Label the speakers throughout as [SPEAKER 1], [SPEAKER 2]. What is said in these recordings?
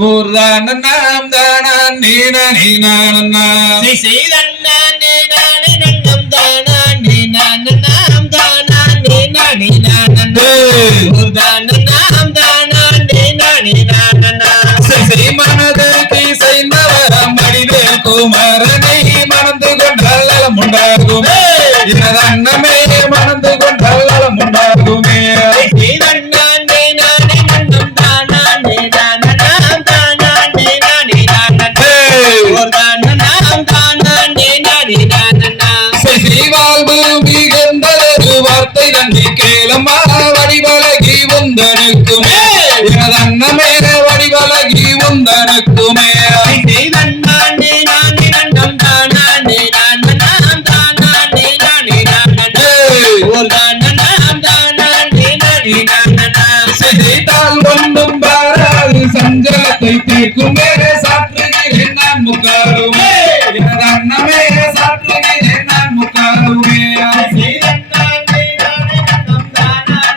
[SPEAKER 1] ஊர்தான் நாம் தானான் நீனி நானண்ணா
[SPEAKER 2] நீ செய்தண்ணா நீ நானே நன்னம் தானா நீ நான் நாம் தானா நீ நானே நானண்ணா உதான நாம் தானா நீ நானே
[SPEAKER 1] செய்தவரம் அடிவேல் குமாரனை மணந்து கொண்டால் உண்டாகுமே. எனது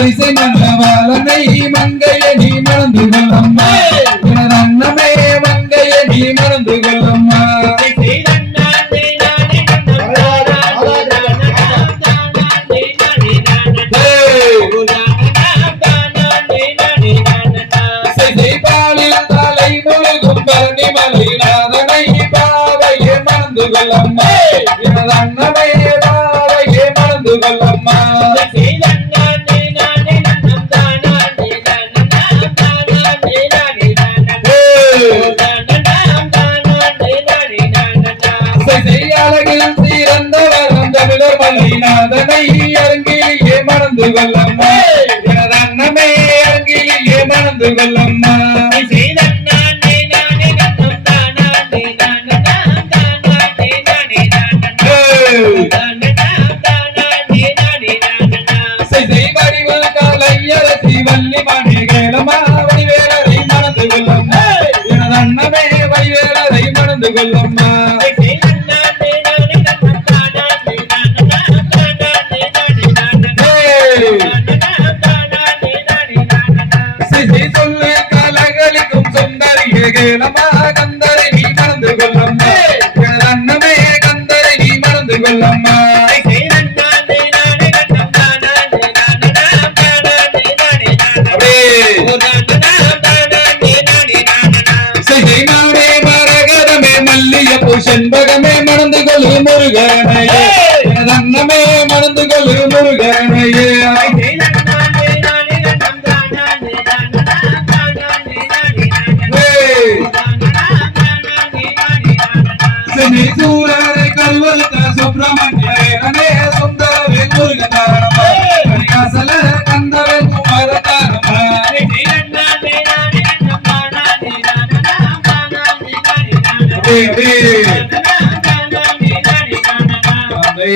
[SPEAKER 1] முருகேசன் மன்றவாளனை மங்கைய நீ மறந்து கொள்ளம்மா. எனது அன்னமே மங்கைய நீ மறந்து கொள்ளம்மா. மறந்து கொள்ளம்மா. எனது அன்னமே கொள்ளம்மா எனது அன்னமே அருங்கிலேயே மறந்து கொள்ளம்மா சிதை கேளமா கந்தரை நீ மறந்து கொள்ளம்மா எனது அன்னமே கந்தரை நீ மறந்து கொள்ளம்மா செண்பகமே மணந்து கொள்ளு முருகனையே அன்னமே மணந்து கொள்ளு முருகனையே. சினி சூரரை கல்வழுத்த சுப்பிரமணியனே சுந்தரவே முருகதாரமா கரிகாசல கந்தவே குமாரதாரமா தேவி தந்தை.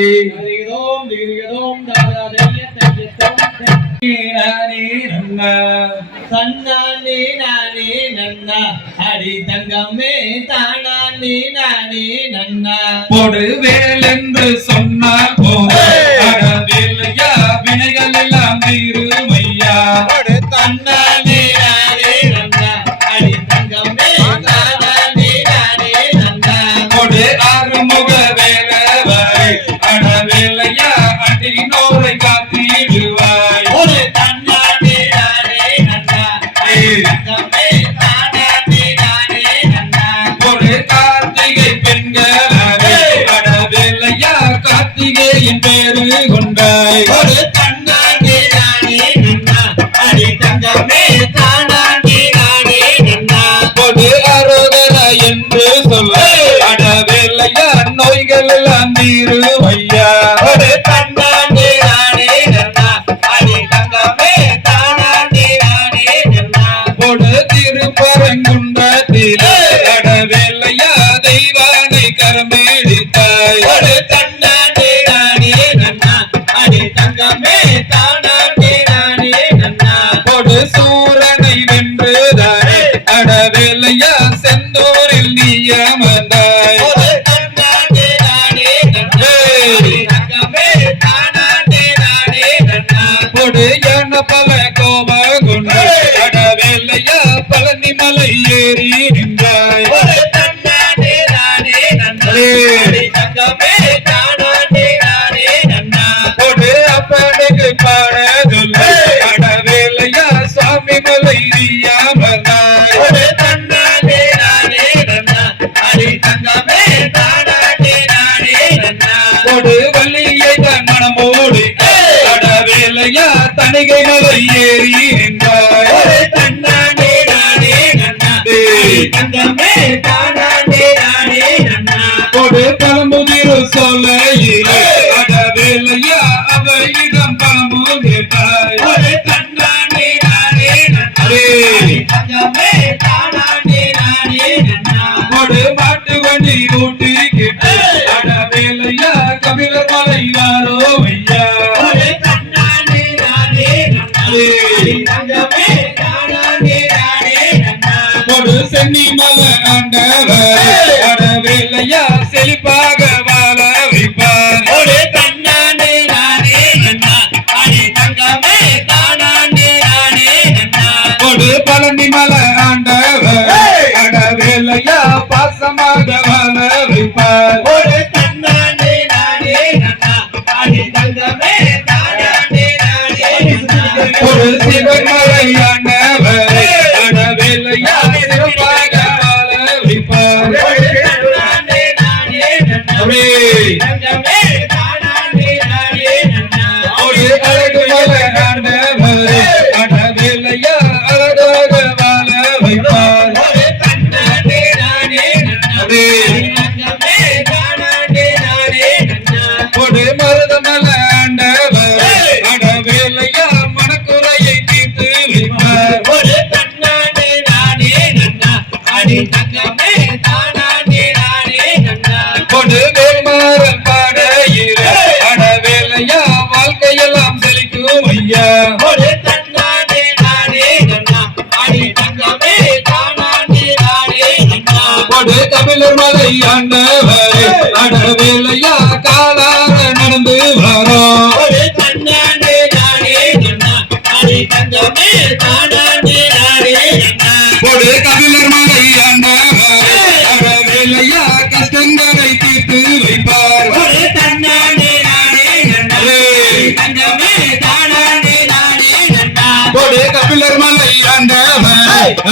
[SPEAKER 1] நீரானே நன்னா.
[SPEAKER 2] தன்னானே நானே நன்னா. அடி தங்கமே தானானே நானே நன்னா.
[SPEAKER 1] பொடு வேல் என்று சொன்னால் போதும். நாளிகை மலை ஏறி
[SPEAKER 2] நின்றார் தன்னானே நானே நன்னா
[SPEAKER 1] மாதவன வைப்பார் வாழ்க்கையெல்லாம் செழிக்கும் ஐயா.
[SPEAKER 2] ஒரு தன்னானே தமிழர் மலையான்.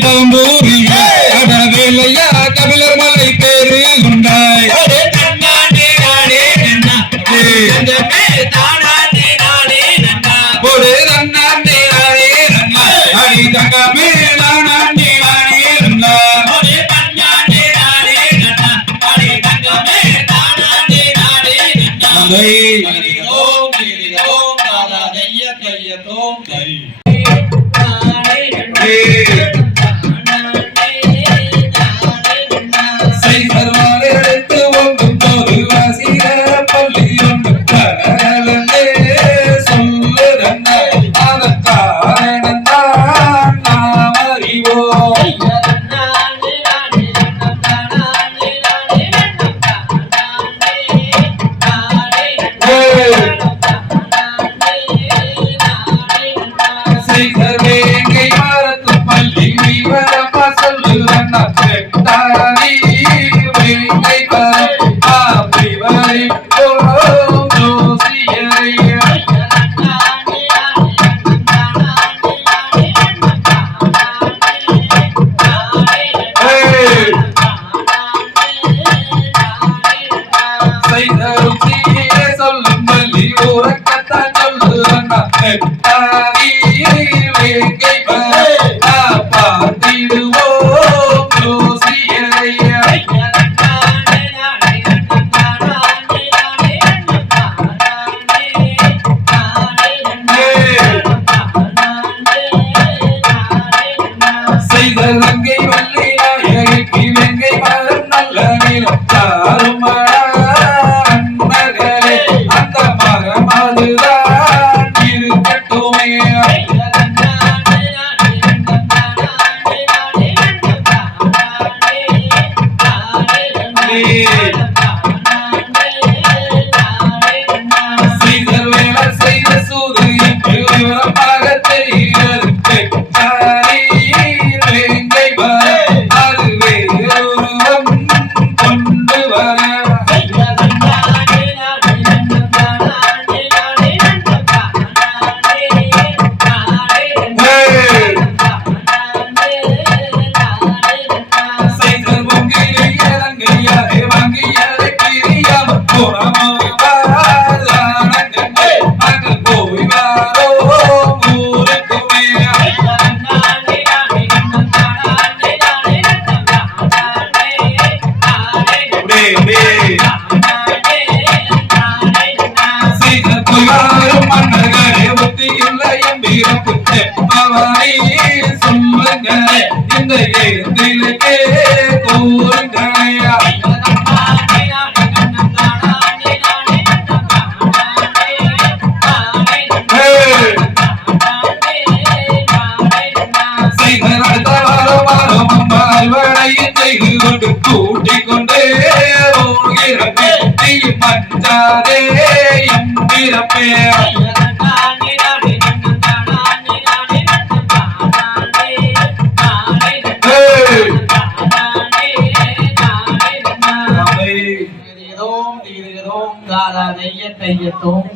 [SPEAKER 2] தம்பூரில் அதன்
[SPEAKER 1] வேலையா தமிழர் மலை பேரு கொண்டாய்
[SPEAKER 2] ஒரு தன்னாண்டே அணி தங்கமே
[SPEAKER 1] ಸರ್ವಾ Thank you. இந்த எழுத்திலே கூறுங்களையா செய்த அடுத்த வாரம் வாரம் அம்மா அறுவடையும் தாரா நெய்ய கூட்டிக் கொண்டே
[SPEAKER 2] தையத்தோம்